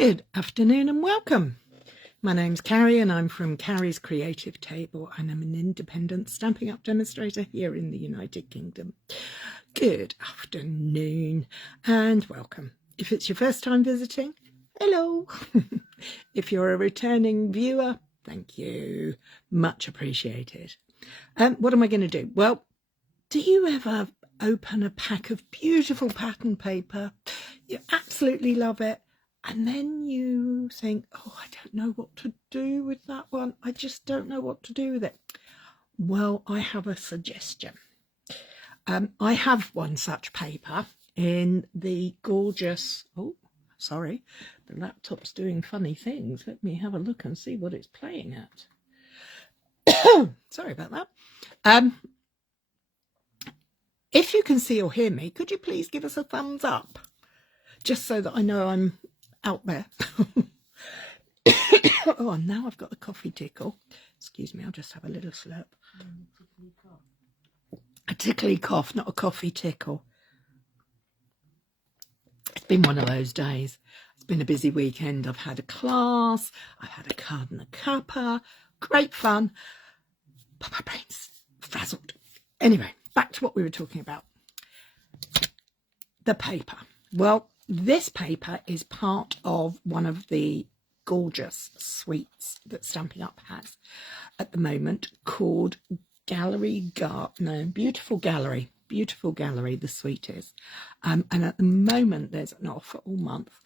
Good afternoon and welcome. My name's Cary and I'm from Cary's Creative Table and I'm an independent Stampin' Up demonstrator here in the United Kingdom. Good afternoon and welcome. If it's your first time visiting, hello. If you're a returning viewer, thank you. Much appreciated. What am I going to do? Well, do you ever open a pack of beautiful pattern paper? You absolutely love it. And then you think, oh, I don't know what to do with that one. I just don't know what to do with it. Well, I have a suggestion. I have one such paper in the gorgeous, oh, sorry, the laptop's doing funny things. Let me have a look and see what it's playing at. Sorry about that. If you can see or hear me, could you please give us a thumbs up? Just so that I know I'm out there. Oh, and now I've got the coffee tickle. Excuse me, I'll just have a little slurp. A tickly cough, not a coffee tickle. It's been one of those days. It's been a busy weekend. I've had a class, I've had a card and a cuppa. Great fun. But my brain's frazzled. Anyway, back to what we were talking about. The paper. Well, this paper is part of one of the gorgeous suites that Stampin' Up has at the moment called Beautiful Gallery, the suite is. And at the moment there's an offer all month,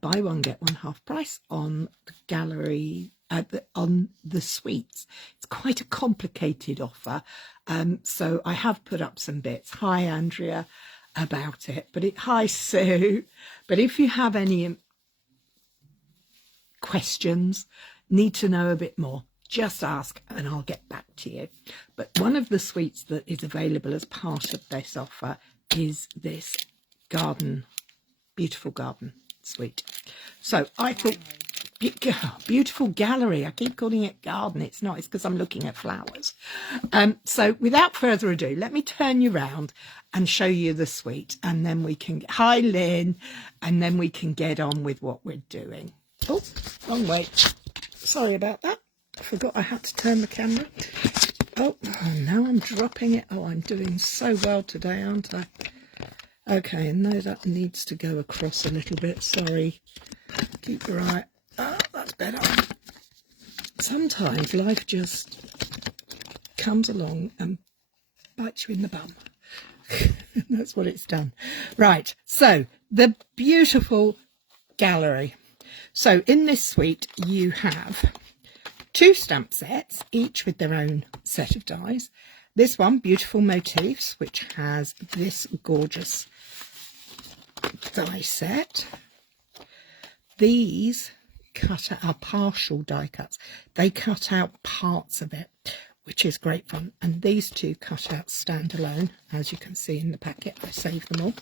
buy one get one half price on the gallery, on the suites. It's quite a complicated offer, so I have put up some bits. Hi Andrea, about it, hi Sue. But if you have any questions, need to know a bit more, just ask and I'll get back to you. But one of the suites that is available as part of this offer is this beautiful garden suite. So I thought, beautiful gallery, I keep calling it garden, it's not, it's because I'm looking at flowers. So without further ado, let me turn you round and show you the suite, and then we can, hi Lynn, and then we can get on with what we're doing. Oh, wrong way, sorry about that, I forgot I had to turn the camera. Oh, now I'm dropping it. Oh, I'm doing so well today, aren't I? Okay, and no, that needs to go across a little bit, sorry, keep your eye. Oh, that's better. Sometimes life just comes along and bites you in the bum. That's what it's done. Right, so the beautiful gallery. So in this suite you have 2 stamp sets, each with their own set of dies. This one, Beautiful Motifs, which has this gorgeous die set. These are partial die cuts. They cut out parts of it, which is great fun. And these 2 cut out standalone, as you can see in the packet. I save them all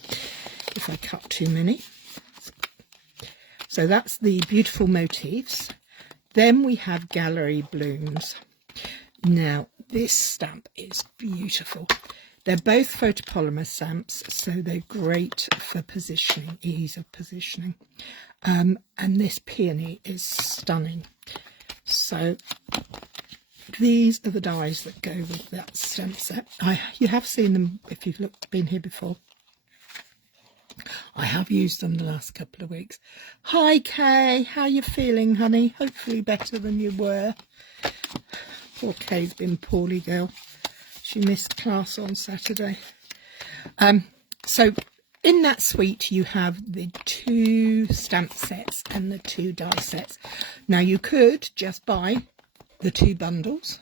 if I cut too many. So that's the Beautiful Motifs. Then we have Gallery Blooms. Now this stamp is beautiful. They're both photopolymer stamps, so they're great for positioning, ease of positioning. And this peony is stunning. So these are the dies that go with that stamp set. You have seen them if you've been here before. I have used them the last couple of weeks. Hi Kay, how you feeling, honey? Hopefully better than you were. Poor Kay's been poorly, girl. She missed class on Saturday. So in that suite you have the 2 stamp sets and the 2 die sets. Now you could just buy the 2 bundles,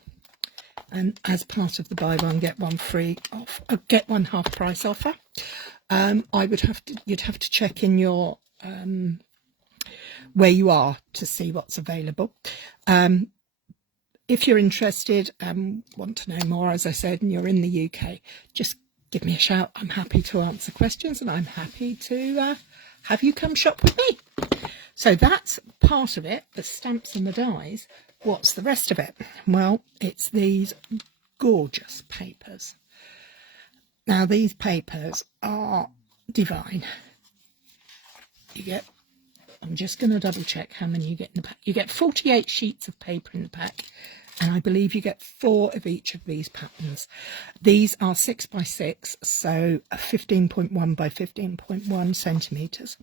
and as part of the buy one get one free off, get one half price offer. You'd have to check in your where you are to see what's available. If you're interested, want to know more, as I said, and you're in the UK, just give me a shout. I'm happy to answer questions and I'm happy to have you come shop with me. So that's part of it, the stamps and the dies. What's the rest of it? Well, it's these gorgeous papers. Now these papers are divine. You get I'm just going to double check how many you get in the pack. You get 48 sheets of paper in the pack, and I believe you get 4 of each of these patterns. These are 6 by 6, so 15.1 by 15.1 centimetres.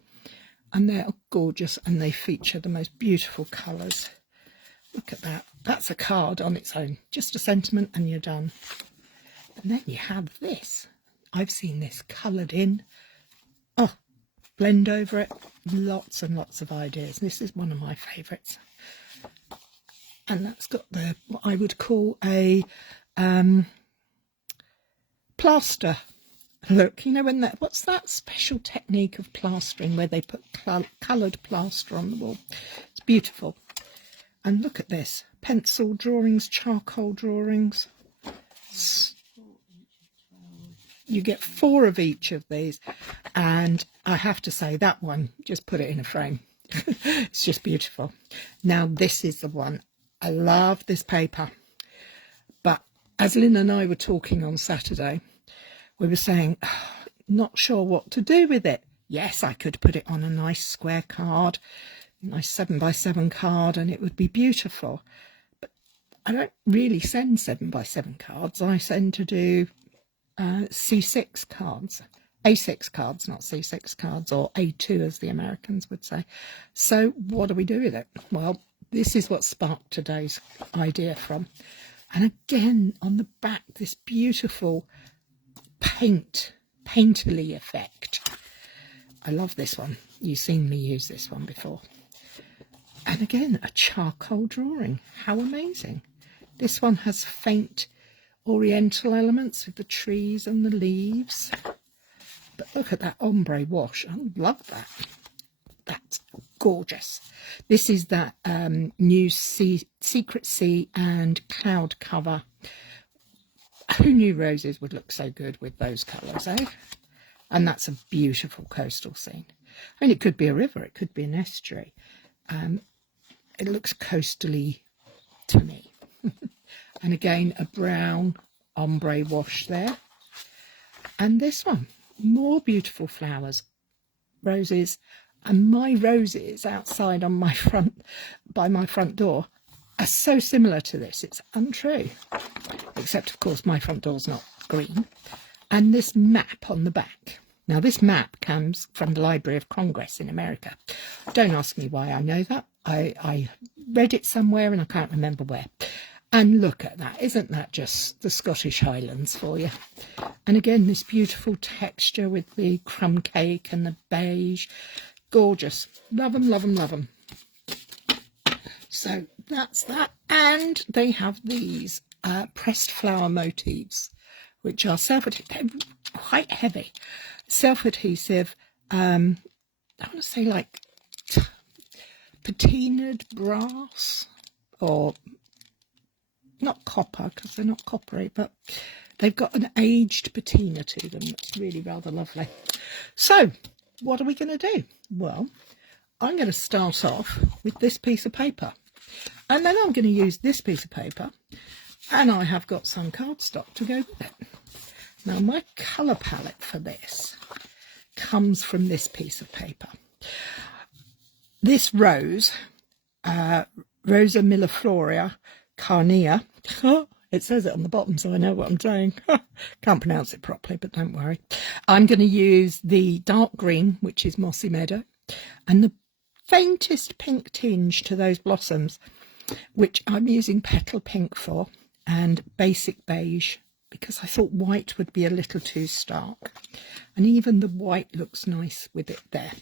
And they're gorgeous, and they feature the most beautiful colours. Look at that. That's a card on its own. Just a sentiment and you're done. And then you have this. I've seen this coloured in. Oh, blend over it. Lots and lots of ideas. This is one of my favourites. And that's got the what I would call a plaster look. You know, when that, what's that special technique of plastering where they put coloured plaster on the wall? It's beautiful. And look at this. Pencil drawings, charcoal drawings. You get 4 of each of these. And I have to say, that one, just put it in a frame. It's just beautiful. Now, this is the one. I love this paper. But as Lynn and I were talking on Saturday, we were saying, oh, not sure what to do with it. Yes, I could put it on a nice square card, nice 7 by 7 card, and it would be beautiful. But I don't really send 7 by 7 cards. I send to do C6 cards, A6 cards, not C6 cards, or A2 as the Americans would say. So what do we do with it? Well, this is what sparked today's idea from. And again, on the back, this beautiful painterly effect. I love this one. You've seen me use this one before. And again, a charcoal drawing. How amazing. This one has faint oriental elements with the trees and the leaves. But look at that ombre wash. I love that. That's gorgeous. This is that new Secret Sea and cloud cover. Who knew roses would look so good with those colours, eh? And that's a beautiful coastal scene. I mean, it could be a river, it could be an estuary. It looks coastally to me. And again, a brown ombre wash there. And this one, more beautiful flowers, roses. And my roses outside on my front, by my front door, are so similar to this. It's untrue. Except, of course, my front door's not green. And this map on the back. Now, this map comes from the Library of Congress in America. Don't ask me why I know that. I read it somewhere and I can't remember where. And look at that. Isn't that just the Scottish Highlands for you? And again, this beautiful texture with the crumb cake and the beige. Gorgeous. Love them, love them, love them. So that's that. And they have these pressed flower motifs, which are self-adhesive, quite heavy. Self-adhesive, I want to say like patinaed brass, or not copper, because they're not coppery, but they've got an aged patina to them. That's really rather lovely. So what are we going to do? Well, I'm going to start off with this piece of paper, and then I'm going to use this piece of paper, and I have got some cardstock to go with it. Now, my colour palette for this comes from this piece of paper. This rose, Rosa milleflora carnea. It says it on the bottom, so I know what I'm saying. Can't pronounce it properly, but don't worry. I'm going to use the dark green, which is Mossy Meadow, and the faintest pink tinge to those blossoms, which I'm using Petal Pink for, and Basic Beige, because I thought white would be a little too stark. And even the white looks nice with it there.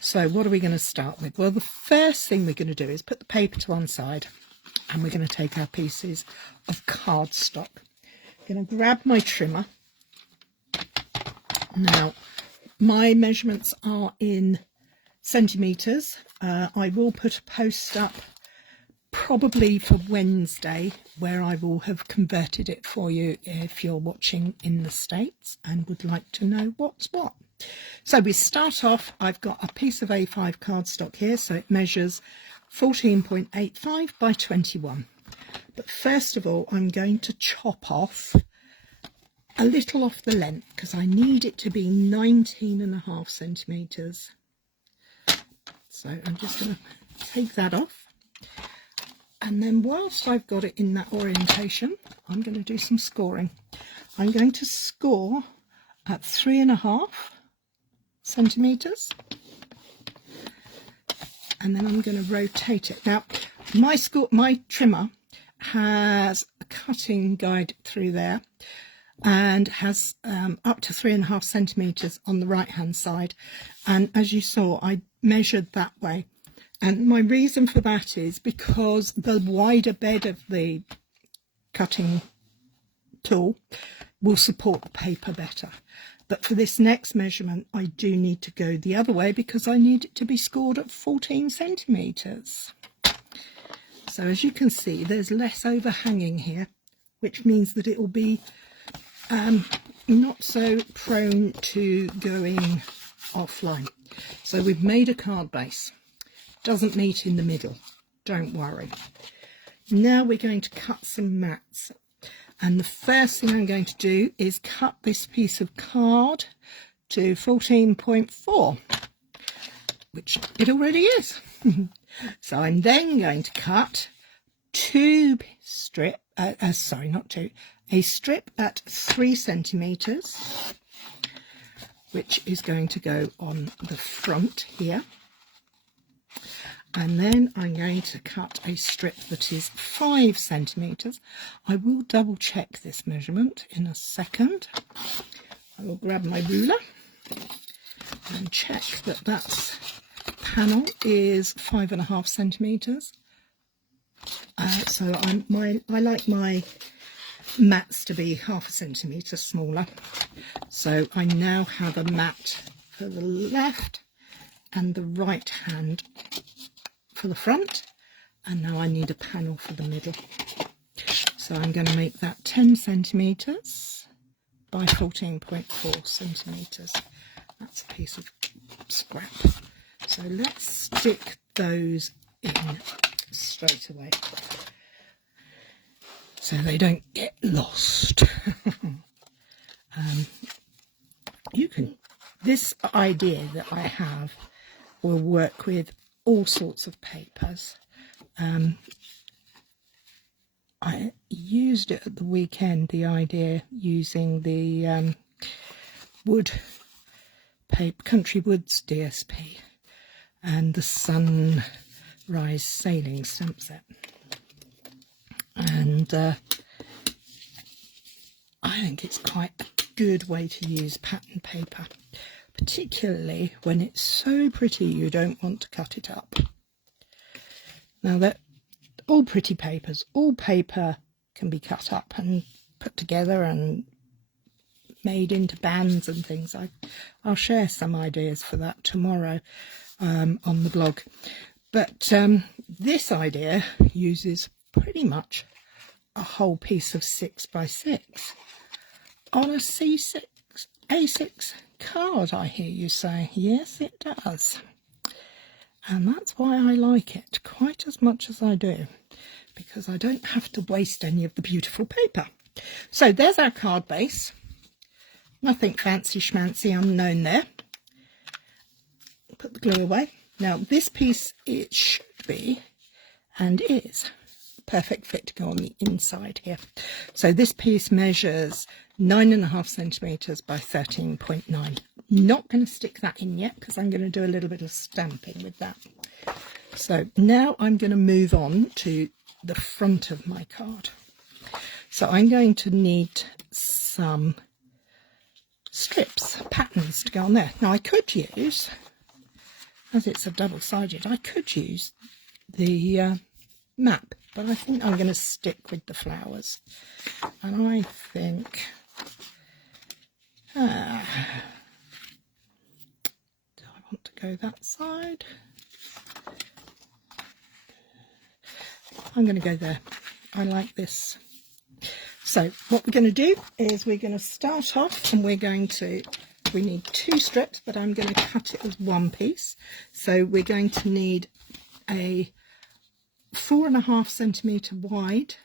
So what are we going to start with? Well, the first thing we're going to do is put the paper to one side, and we're going to take our pieces of cardstock. I'm going to grab my trimmer. Now, my measurements are in centimetres. I will put a post up probably for Wednesday, where I will have converted it for you if you're watching in the States and would like to know what's what. So we start off, I've got a piece of A5 cardstock here, so it measures 14.85 by 21. But first of all, I'm going to chop off a little off the length, because I need it to be 19.5 centimetres. So I'm just going to take that off. And then whilst I've got it in that orientation, I'm going to do some scoring. I'm going to score at 3.5 centimetres. And then I'm going to rotate it. Now, my trimmer has a cutting guide through there and has up to 3.5 centimetres on the right hand side. And as you saw, I measured that way. And my reason for that is because the wider bed of the cutting tool will support the paper better. But for this next measurement, I do need to go the other way because I need it to be scored at 14 centimetres. So as you can see, there's less overhanging here, which means that it will be not so prone to going offline. So we've made a card base. Doesn't meet in the middle, don't worry. Now we're going to cut some mats. And the first thing I'm going to do is cut this piece of card to 14.4, which it already is. So I'm then going to cut a strip at 3 centimetres, which is going to go on the front here. And then I'm going to cut a strip that is 5 centimetres. I will double check this measurement in a second. I will grab my ruler and check that that panel is 5.5 centimetres. So I like my mats to be 0.5 centimetre smaller. So I now have a mat for the left and the right hand for the front, and now I need a panel for the middle. So I'm going to make that 10 centimetres by 14.4 centimetres. That's a piece of scrap. So let's stick those in straight away so they don't get lost. This idea that I have will work with all sorts of papers. I used it at the weekend, the idea, using the Country Woods DSP and the Sunrise Sailing stamp set. And I think it's quite a good way to use pattern paper, particularly when it's so pretty you don't want to cut it up. Now, that all pretty papers, all paper can be cut up and put together and made into bands and things. I'll share some ideas for that tomorrow on the blog. But this idea uses pretty much a whole piece of 6 by 6 on a A6 card, I hear you say. Yes, it does. And that's why I like it quite as much as I do, because I don't have to waste any of the beautiful paper. So there's our card base. Nothing fancy schmancy unknown there. Put the glue away. Now this piece, it should be and is perfect fit to go on the inside here. So this piece measures 9.5 centimetres by 13.9. Not going to stick that in yet because I'm going to do a little bit of stamping with that. So now I'm going to move on to the front of my card. So I'm going to need some strips, patterns to go on there. Now I could use, as it's a double-sided, I could use the map, but I think I'm going to stick with the flowers. And I think do I want to go that side? I'm going to go there. I like this. So what we're going to do is we're going to start off and we need 2 strips, but I'm going to cut it as one piece. So we're going to need a 4.5 centimetre wide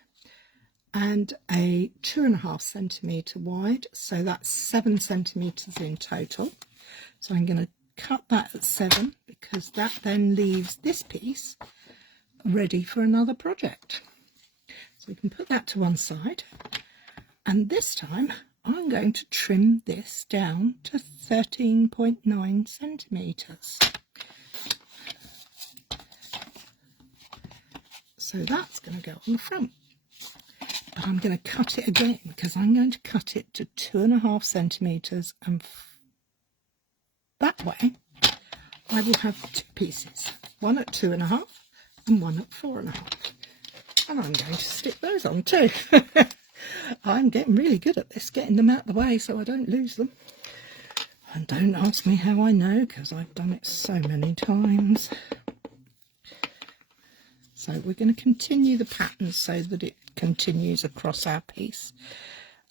and a 2.5 centimetre wide. So that's 7 centimetres in total. So I'm going to cut that at 7 because that then leaves this piece ready for another project. So we can put that to one side, and this time I'm going to trim this down to 13.9 centimetres. So that's going to go on the front. But I'm going to cut it again because I'm going to cut it to 2.5 centimetres, and that way I will have 2 pieces, one at 2.5 and one at 4.5. And I'm going to stick those on too. I'm getting really good at this, getting them out of the way so I don't lose them. And don't ask me how I know, because I've done it so many times. So we're going to continue the pattern so that it continues across our piece.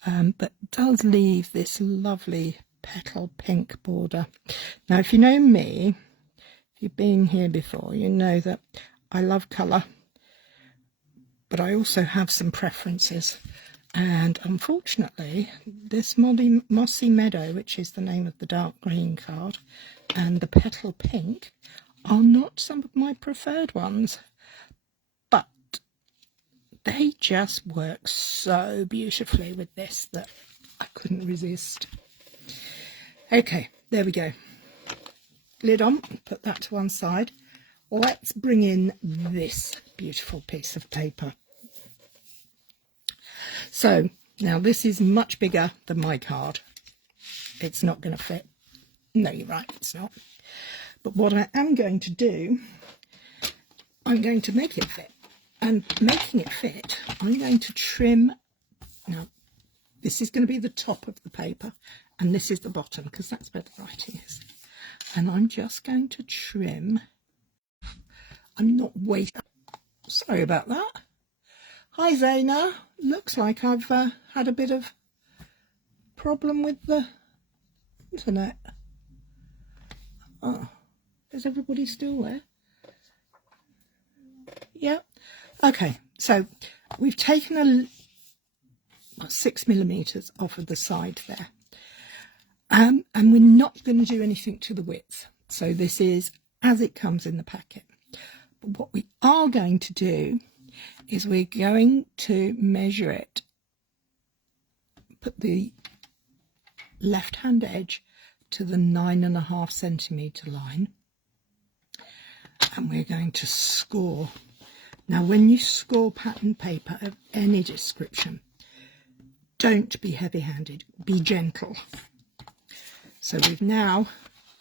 But it does leave this lovely petal pink border. Now, if you know me, if you've been here before, you know that I love colour, but I also have some preferences. And unfortunately, this Mossy Meadow, which is the name of the dark green card, and the petal pink are not some of my preferred ones. But they just work so beautifully with this that I couldn't resist. Okay, there we go. Lid on, put that to one side. Let's bring in this beautiful piece of paper. So now this is much bigger than my card. It's not going to fit. No, you're right, it's not. But what I am going to do, I'm going to make it fit. And making it fit, I'm going to trim. Now, this is going to be the top of the paper, and this is the bottom, because that's where the writing is. And I'm just going to trim. I'm not waiting. Sorry about that. Hi Zaina, looks like I've had a bit of problem with the internet. Oh, is everybody still there? Yeah. Okay, so we've taken 6 millimeters off of the side there, and we're not going to do anything to the width. So this is as it comes in the packet. But what we are going to do is we're going to measure it, put the left hand edge to the 9.5 centimetre line, and we're going to score. Now when you score pattern paper of any description, don't be heavy-handed, be gentle. So we've now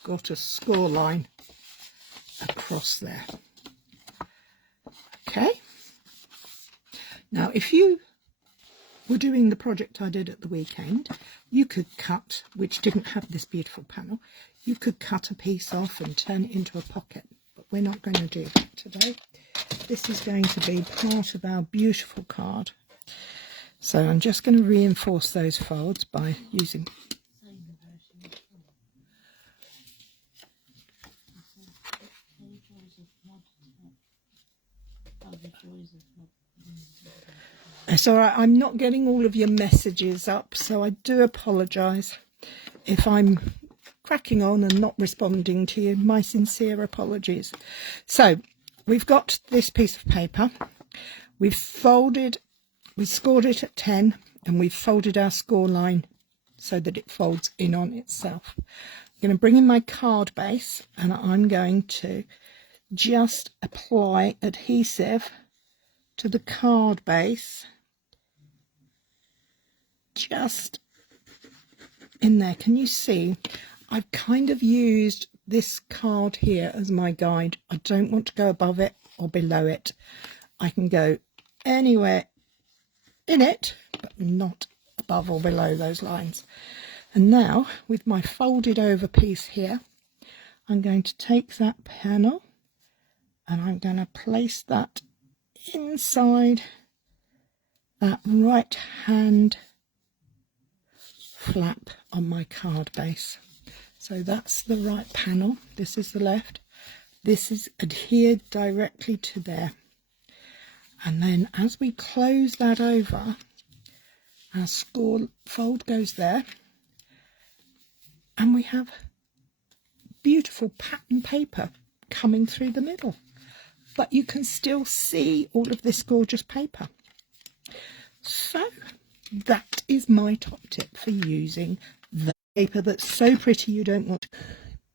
got a score line across there. Okay. Now, if you were doing the project I did at the weekend, you could cut, which didn't have this beautiful panel, you could cut a piece off and turn it into a pocket, but we're not going to do that today. This is going to be part of our beautiful card. So I'm just going to reinforce those folds by using... It's all right, I'm not getting all of your messages up, so I do apologise if I'm cracking on and not responding to you. My sincere apologies. So we've got this piece of paper. We've scored it at 10, and we've folded our score line so that it folds in on itself. I'm going to bring in my card base, and I'm going to just apply adhesive to the card base, just in there. Can you see? I've kind of used this card here as my guide. I don't want to go above it or below it. I can go anywhere in it, but not above or below those lines. And now, with my folded over piece here, I'm going to take that panel and I'm going to place that inside that right hand flap on my card base. So that's the right panel, this is the left, this is adhered directly to there. And then as we close that over, our score fold goes there, and we have beautiful pattern paper coming through the middle. But you can still see all of this gorgeous paper. So that is my top tip for using the paper that's so pretty you don't want to.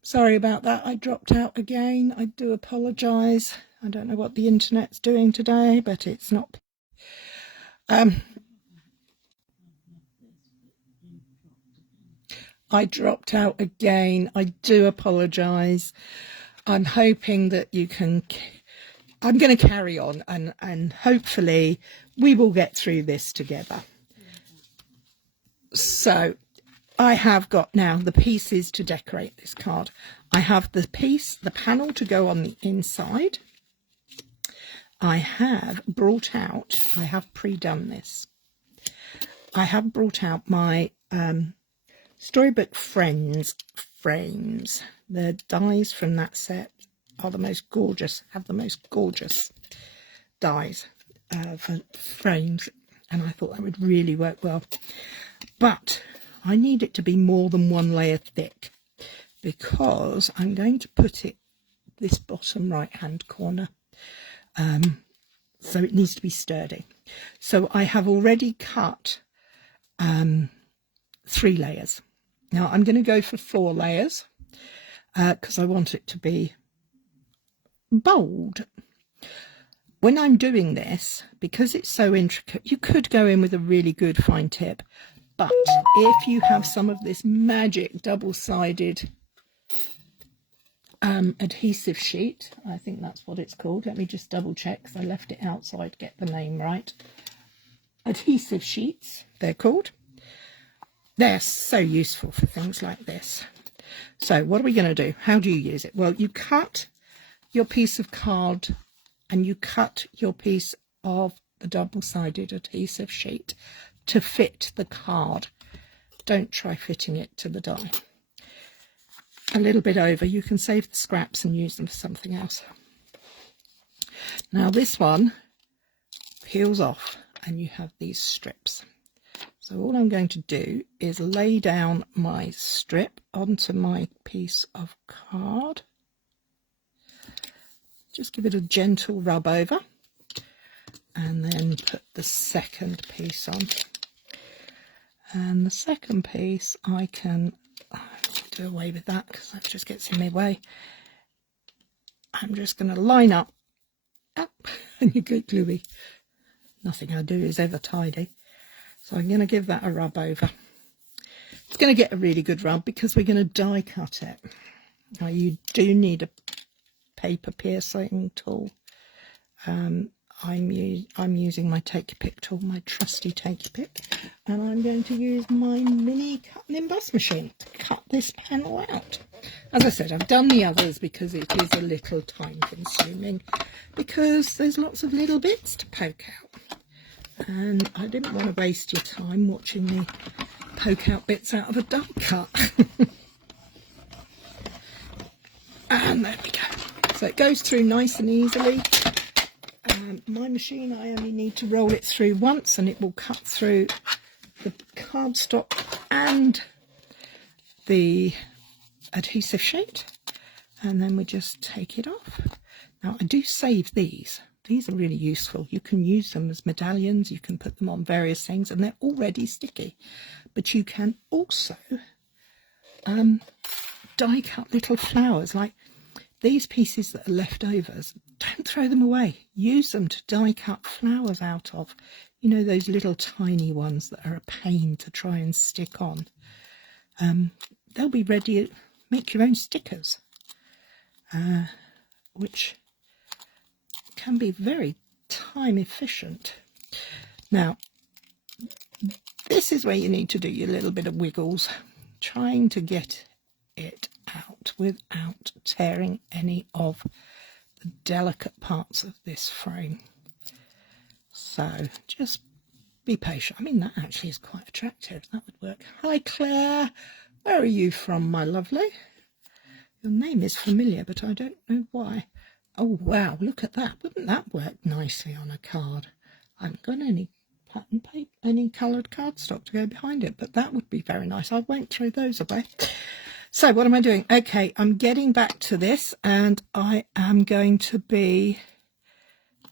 Sorry about that, I dropped out again. I do apologise. I don't know what the internet's doing today, but it's not. I dropped out again. I do apologise. I'm hoping that you can... I'm going to carry on and hopefully we will get through this together. So I have got now the pieces to decorate this card. I have the panel to go on the inside. I have brought out, I have pre-done this. I have brought out my Storybook Friends frames. The dies from that set are the most gorgeous, have the most gorgeous dies for frames, and I thought that would really work well. But I need it to be more than one layer thick because I'm going to put it this bottom right hand corner, so it needs to be sturdy. So I have already cut 3 layers. Now I'm going to go for 4 layers because I want it to be bold. When I'm doing this, because it's so intricate, you could go in with a really good fine tip, but if you have some of this magic double-sided adhesive sheet, I think that's what it's called, let me just double check because I left it out so I'd get the name right. Adhesive sheets, they're called. They're so useful for things like this. So what are we going to do? How do you use it? Well, you cut your piece of card and you cut your piece of the double-sided adhesive sheet to fit the card. Don't try fitting it to the die. A little bit over, you can save the scraps and use them for something else. Now this one peels off and you have these strips. So all I'm going to do is lay down my strip onto my piece of card. Just give it a gentle rub over and then put the second piece on. And the second piece I can do away with that because that just gets in my way. I'm just going to line up and you get gluey. Nothing I do is ever tidy. So I'm going to give that a rub over. It's going to get a really good rub because we're going to die cut it. Now you do need a paper piercing tool. I'm using my Take Your Pick tool, my trusty Take Your Pick, and I'm going to use my mini cut and emboss machine to cut this panel out. As I said, I've done the others because it is a little time consuming because there's lots of little bits to poke out. And I didn't want to waste your time watching me poke out bits out of a die cut. And there we go. So it goes through nice and easily. My machine, I only need to roll it through once and it will cut through the cardstock and the adhesive sheet. And then we just take it off. Now I do save these. These are really useful. You can use them as medallions, you can put them on various things, and they're already sticky. But you can also die cut little flowers, like these pieces that are leftovers. Don't throw them away. Use them to die cut flowers out of. You know, those little tiny ones that are a pain to try and stick on. They'll be ready. Make your own stickers, which can be very time efficient. Now, this is where you need to do your little bit of wiggles, trying to get it out without tearing any of the delicate parts of this frame. So just be patient. I mean, that actually is quite attractive. That would work. Hi Claire, where are you from, my lovely? Your name is familiar, but I don't know why. Oh wow, look at that. Wouldn't that work nicely on a card? I haven't got any pattern paper, any coloured cardstock to go behind it, but that would be very nice. I won't throw those away. So what am I doing? Okay, I'm getting back to this, and I am going to be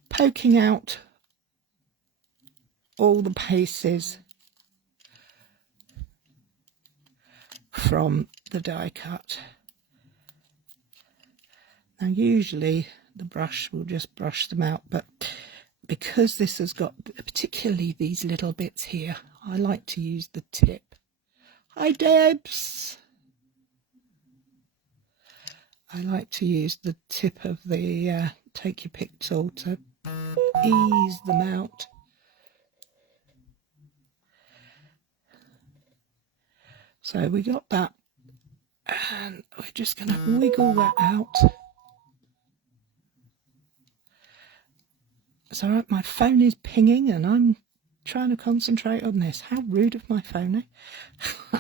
poking out all the pieces from the die cut. Now usually the brush will just brush them out, but because this has got particularly these little bits here, I like to use the tip. Hi Debs! I like to use the tip of the take your pick tool to ease them out. So we got that, and we're just going to wiggle that out. It's all right, my phone is pinging and I'm trying to concentrate on this. How rude of my phone, eh?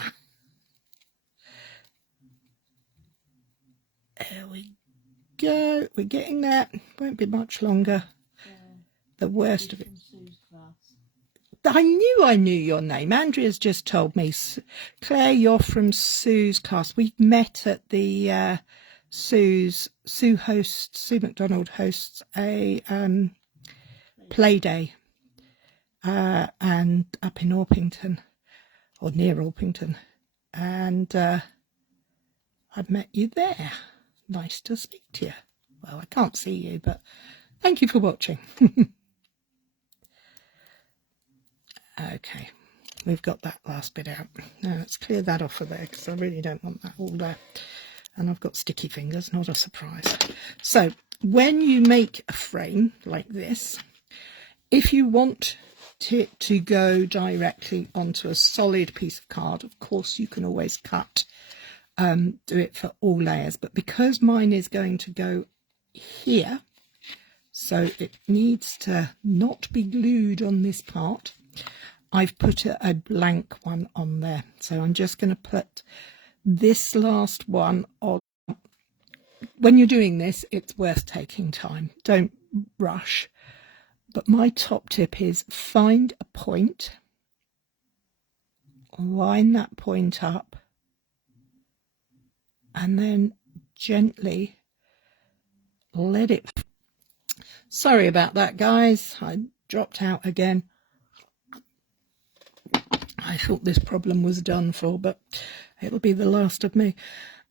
There we go. We're getting there. Won't be much longer. The worst of it. I knew your name. Andrea's just told me. Claire, you're from Sue's class. We met at the Sue McDonald hosts a play day and up in Orpington, or near Orpington, and I've met you there. Nice to speak to you. Well, I can't see you, but thank you for watching. Okay, we've got that last bit out. Now let's clear that off of there, because I really don't want that all there. And I've got sticky fingers, not a surprise. So when you make a frame like this, if you want it to go directly onto a solid piece of card, of course you can always cut, do it for all layers. But because mine is going to go here, so it needs to not be glued on this part, I've put a blank one on there. So I'm just going to put this last one on. When you're doing this, it's worth taking time. Don't rush. But my top tip is find a point, line that point up, and then gently let it. Sorry about that, guys. I dropped out again. I thought this problem was done for, but it'll be the last of me.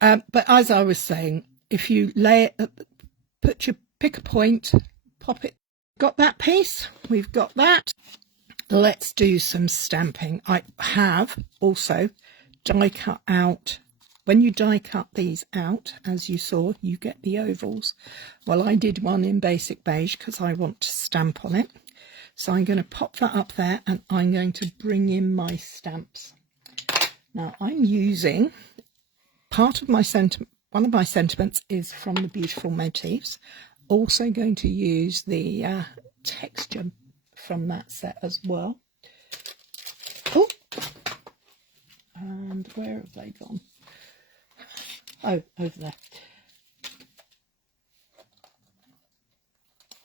But as I was saying, if you lay it, pick a point, pop it. Got that piece? We've got that. Let's do some stamping. I have also die cut out. When you die cut these out, as you saw, you get the ovals. Well, I did one in basic beige because I want to stamp on it. So I'm going to pop that up there, and I'm going to bring in my stamps. Now I'm using part of my one of my sentiments is from the Beautiful Motifs. Also going to use the texture from that set as well. Oh, and where have they gone? Oh, over there.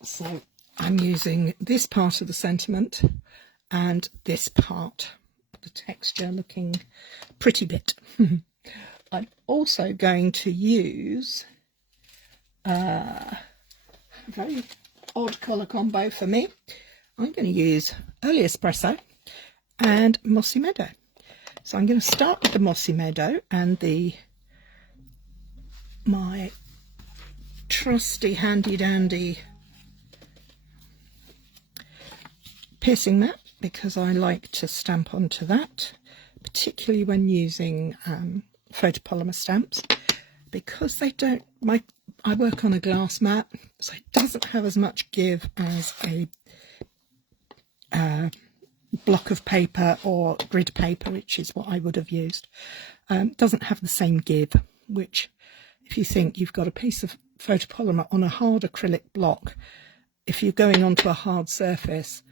So I'm using this part of the sentiment and this part, the texture looking pretty bit. I'm also going to use very odd colour combo for me. I'm going to use Early Espresso and Mossy Meadow. So I'm going to start with the Mossy Meadow and my trusty handy dandy piercing mat, because I like to stamp onto that, particularly when using photopolymer stamps, because they don't, I work on a glass mat, so it doesn't have as much give as a block of paper or grid paper, which is what I would have used. Doesn't have the same give, which if you think you've got a piece of photopolymer on a hard acrylic block, if you're going onto a hard surface,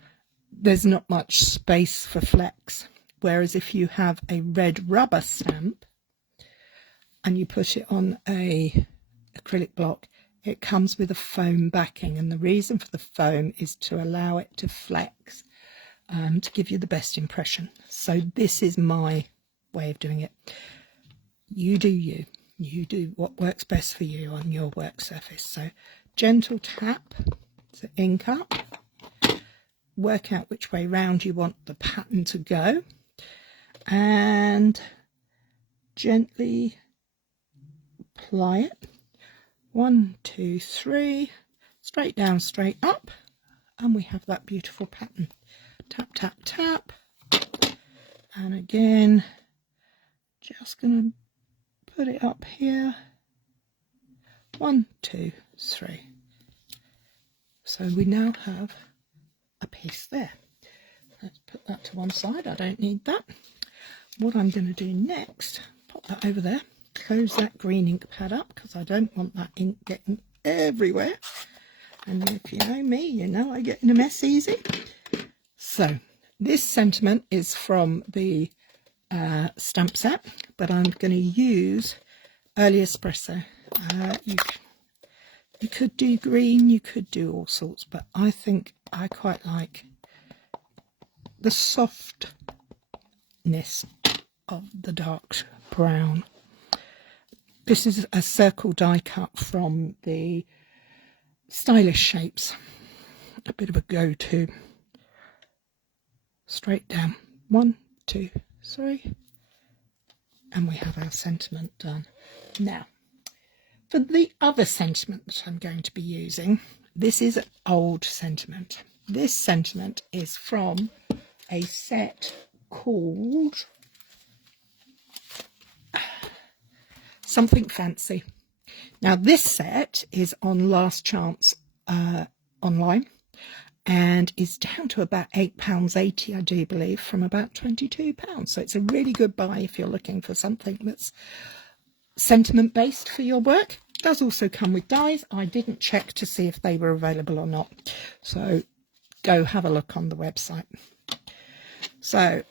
there's not much space for flex. Whereas if you have a red rubber stamp and you put it on a acrylic block, it comes with a foam backing, and the reason for the foam is to allow it to flex, to give you the best impression. So this is my way of doing it. You do you. You do what works best for you on your work surface. So gentle tap the ink up. Work out which way round you want the pattern to go. And gently apply it. 1, 2, 3. Straight down, straight up. And we have that beautiful pattern. Tap, tap, tap. And again, just going to put it up here. 1, 2, 3. So we now have a piece there. Let's put that to one side. I don't need that. What I'm going to do next, pop that over there, close that green ink pad up because I don't want that ink getting everywhere. And if you know me, you know I get in a mess easy. So this sentiment is from the stamp set, but I'm going to use Early Espresso. You could do green, you could do all sorts, but I think I quite like the softness of the dark brown. This is a circle die cut from the Stylish Shapes. A bit of a go-to. Straight down. 1, 2, 3. And we have our sentiment done. Now, for the other sentiment that I'm going to be using, this is an old sentiment. This sentiment is from a set called Something Fancy. Now this set is on Last Chance online and is down to about £8.80, I do believe, from about £22. So it's a really good buy if you're looking for something that's sentiment based for your work. It does also come with dies. I didn't check to see if they were available or not, so go have a look on the website. So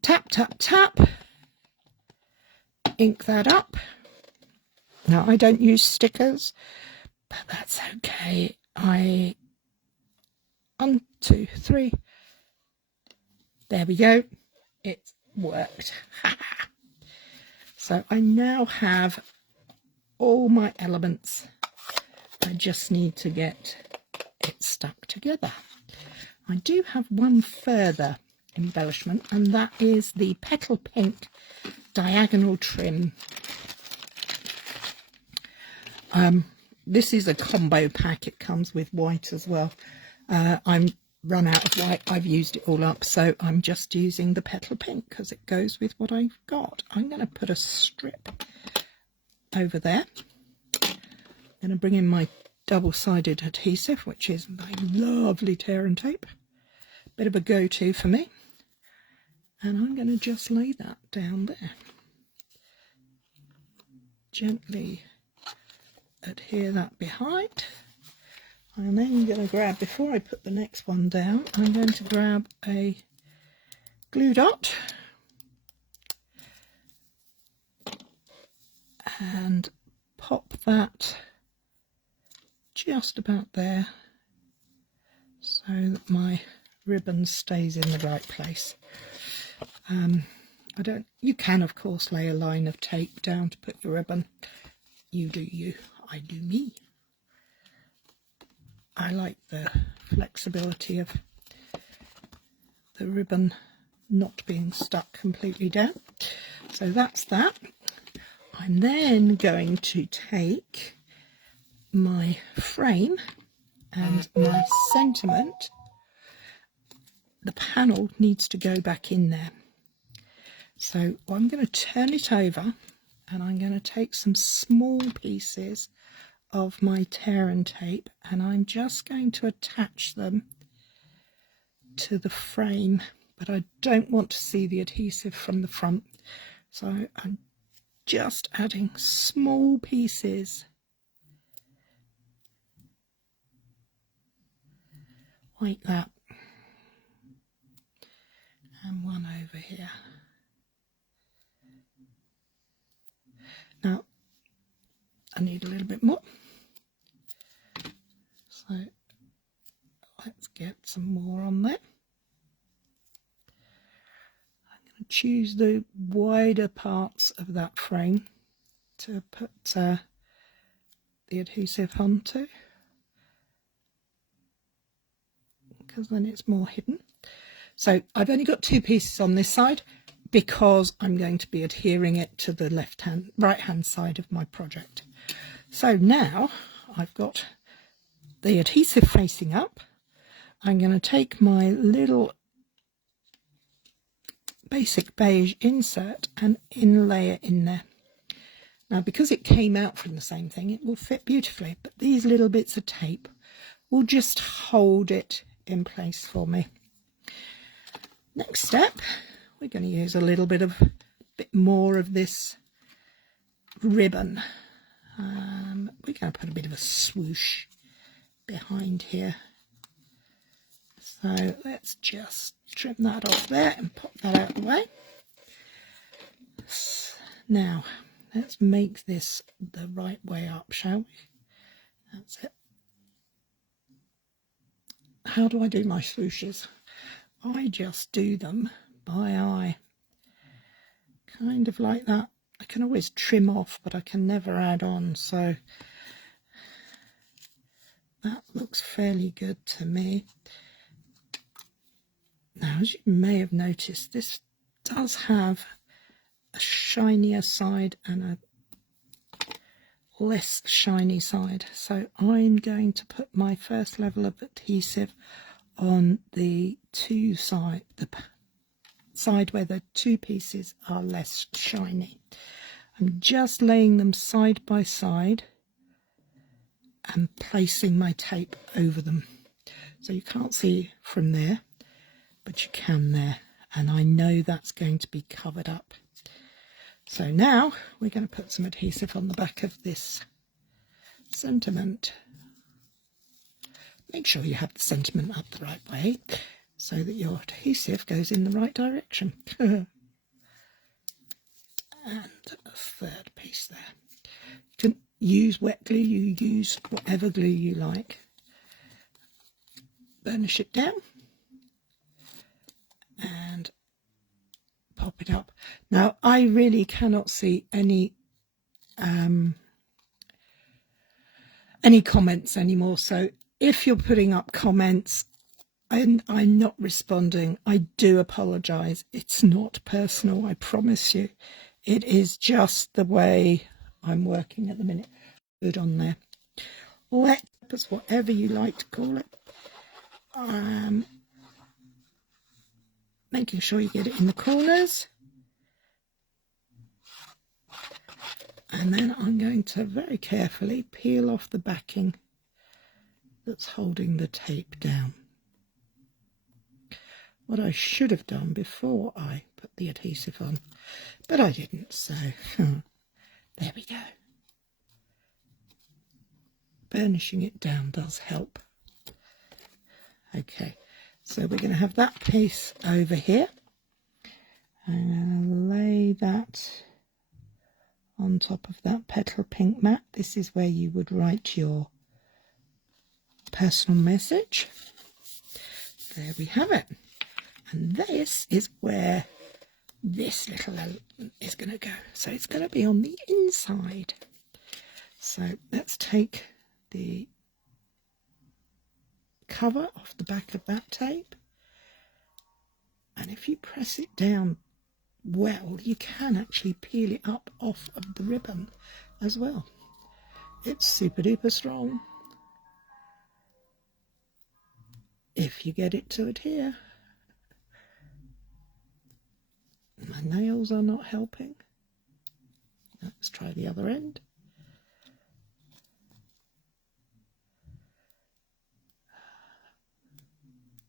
tap, tap, tap, ink that up. Now I don't use stickers, but that's okay. 1, 2, 3. There we go. It worked. So I now have all my elements. I just need to get it stuck together. I do have one further embellishment, and that is the Petal Pink diagonal trim. This is a combo pack. It comes with white as well. I'm run out of white. I've used it all up, so I'm just using the Petal Pink because it goes with what I've got. I'm going to put a strip over there. I'm going to bring in my double-sided adhesive, which is my lovely tear and tape. Bit of a go-to for me. And I'm going to just lay that down there. Gently adhere that behind. I'm then going to grab, before I put the next one down, I'm going to grab a glue dot and pop that just about there so that my ribbon stays in the right place. You can of course lay a line of tape down to put your ribbon. You do you, I do me. I like the flexibility of the ribbon not being stuck completely down. So that's that. I'm then going to take my frame and my sentiment. The panel needs to go back in there. So I'm going to turn it over and I'm going to take some small pieces of my tear and tape and I'm just going to attach them to the frame, but I don't want to see the adhesive from the front, so I'm just adding small pieces like that, and one over here. Now I need a little bit more, so let's get some more on there. I'm going to choose the wider parts of that frame to put the adhesive onto, because then it's more hidden. So I've only got 2 pieces on this side because I'm going to be adhering it to the right hand side of my project. So now I've got the adhesive facing up. I'm going to take my little basic beige insert and inlay it in there. Now, because it came out from the same thing, it will fit beautifully, but these little bits of tape will just hold it in place for me. Next step, we're going to use a little bit more of this ribbon. We're going to put a bit of a swoosh behind here. So let's just trim that off there and pop that out of the way. Now, let's make this the right way up, shall we? That's it. How do I do my swooshes? I just do them by eye. Kind of like that. I can always trim off, but I can never add on, so that looks fairly good to me. Now, as you may have noticed, this does have a shinier side and a less shiny side. So I'm going to put my first level of adhesive on the side where the 2 pieces are less shiny. I'm just laying them side by side and placing my tape over them. So you can't see from there, but you can there, and I know that's going to be covered up. So now we're going to put some adhesive on the back of this sentiment. Make sure you have the sentiment up the right way so that your adhesive goes in the right direction. And a third piece there. You can use wet glue, you use whatever glue you like. Burnish it down and pop it up. Now, I really cannot see any comments anymore, so if you're putting up comments and I'm not responding, I do apologise. It's not personal, I promise you. It is just the way I'm working at the minute. Good on there. Let's whatever you like to call it. Making sure you get it in the corners. And then I'm going to very carefully peel off the backing that's holding the tape down. What I should have done before I put the adhesive on, but I didn't, so there we go. Burnishing it down does help. Okay, so we're going to have that piece over here. I'm going to lay that on top of that petal pink mat. This is where you would write your personal message. There we have it. And this is where this little element is going to go. So it's going to be on the inside. So let's take the cover off the back of that tape. And if you press it down well, you can actually peel it up off of the ribbon as well. It's super duper strong if you get it to adhere. My nails are not helping. Let's try the other end.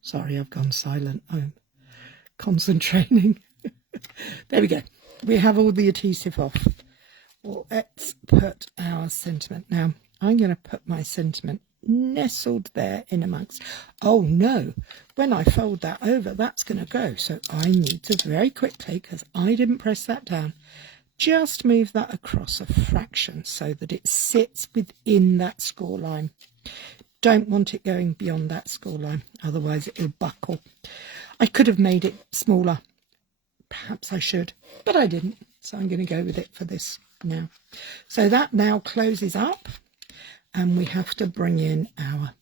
Sorry, I've gone silent. I'm concentrating. There we go. We have all the adhesive off. Well, let's put our sentiment. Now, I'm going to put my sentiment nestled there in amongst. Oh no, when I fold that over, that's going to go. So I need to very quickly, because I didn't press that down, just move that across a fraction so that it sits within that score line. Don't want it going beyond that score line, otherwise it'll buckle. I could have made it smaller, perhaps I should, but I didn't. So I'm going to go with it for this now. So that now closes up, and we have to bring in our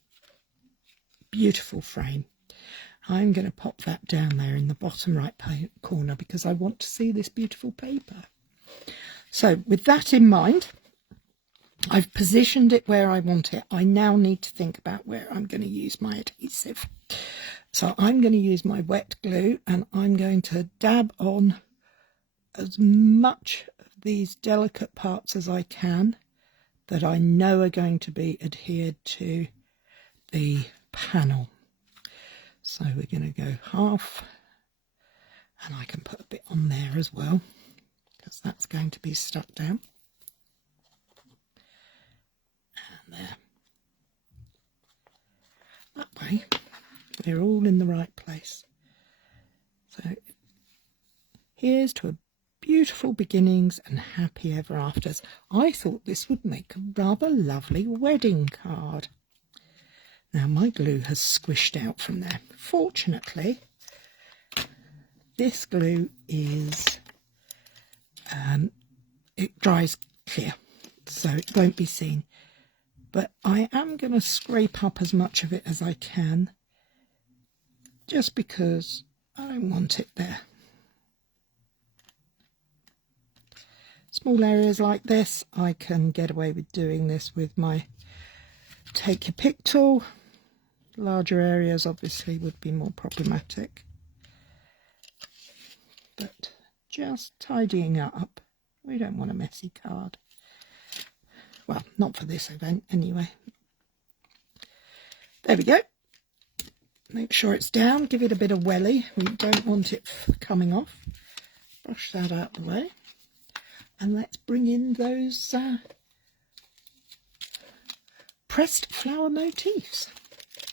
beautiful frame. I'm going to pop that down there in the bottom right corner because I want to see this beautiful paper. So with that in mind, I've positioned it where I want it. I now need to think about where I'm going to use my adhesive. So I'm going to use my wet glue, and I'm going to dab on as much of these delicate parts as I can that I know are going to be adhered to the panel. So we're going to go half, and I can put a bit on there as well because that's going to be stuck down. And there. That way we're all in the right place. So here's to a beautiful beginnings and happy ever afters. I thought this would make a rather lovely wedding card. Now my glue has squished out from there. Fortunately, this glue is, it dries clear, so it won't be seen. But I am going to scrape up as much of it as I can, just because I don't want it there. Small areas like this, I can get away with doing this with my take your pick tool. Larger areas obviously would be more problematic. But just tidying up. We don't want a messy card. Well, not for this event anyway. There we go. Make sure it's down. Give it a bit of welly. We don't want it coming off. Brush that out of the way. And let's bring in those pressed flower motifs.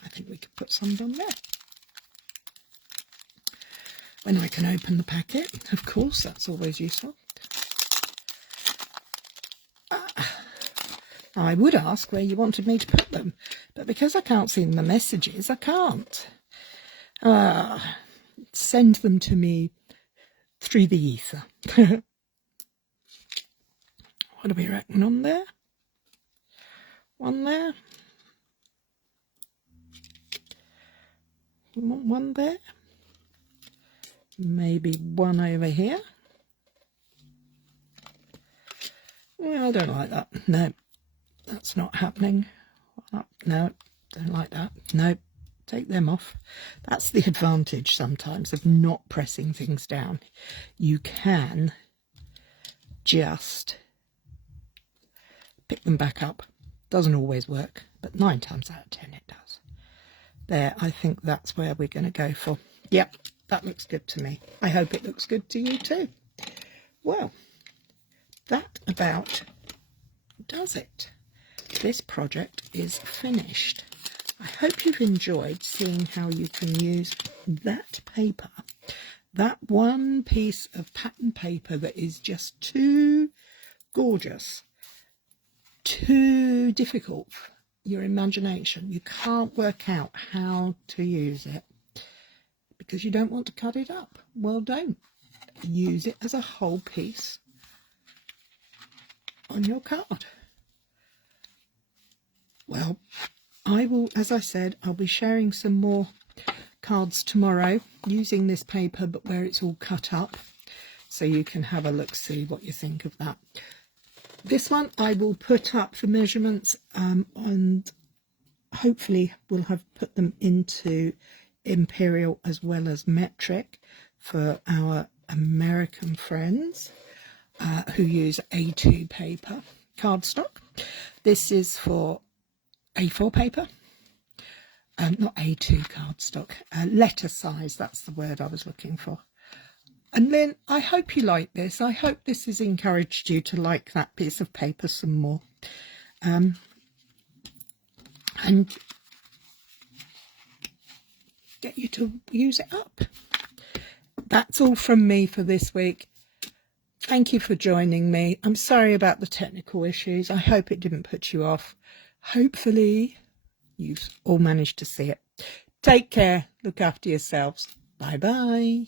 I think we could put some on there. When I can open the packet, of course, that's always useful. I would ask where you wanted me to put them, but because I can't see the messages, I can't. Send them to me through the ether. What do we reckon on there? One there. We want one there. Maybe one over here. Well, I don't like that. No, that's not happening. No, don't like that. No, take them off. That's the advantage sometimes of not pressing things down. You can just pick them back up. Doesn't always work, but 9 times out of 10 it does. There, I think that's where we're going to go for. Yep, that looks good to me. I hope it looks good to you too. Well, that about does it. This project is finished. I hope you've enjoyed seeing how you can use that paper, that one piece of pattern paper that is just too gorgeous, too difficult for your imagination. You can't work out how to use it because you don't want to cut it up. Well, don't. Use it as a whole piece on your card. Well, I will, as I said, I'll be sharing some more cards tomorrow using this paper, but where it's all cut up, so you can have a look, see what you think of that. This one I will put up the measurements and hopefully we'll have put them into imperial as well as metric for our American friends who use A2 paper cardstock. This is for A4 paper, not A2 cardstock, letter size, that's the word I was looking for. And Lynn, I hope you like this. I hope this has encouraged you to like that piece of paper some more. And get you to use it up. That's all from me for this week. Thank you for joining me. I'm sorry about the technical issues. I hope it didn't put you off. Hopefully you've all managed to see it. Take care. Look after yourselves. Bye bye.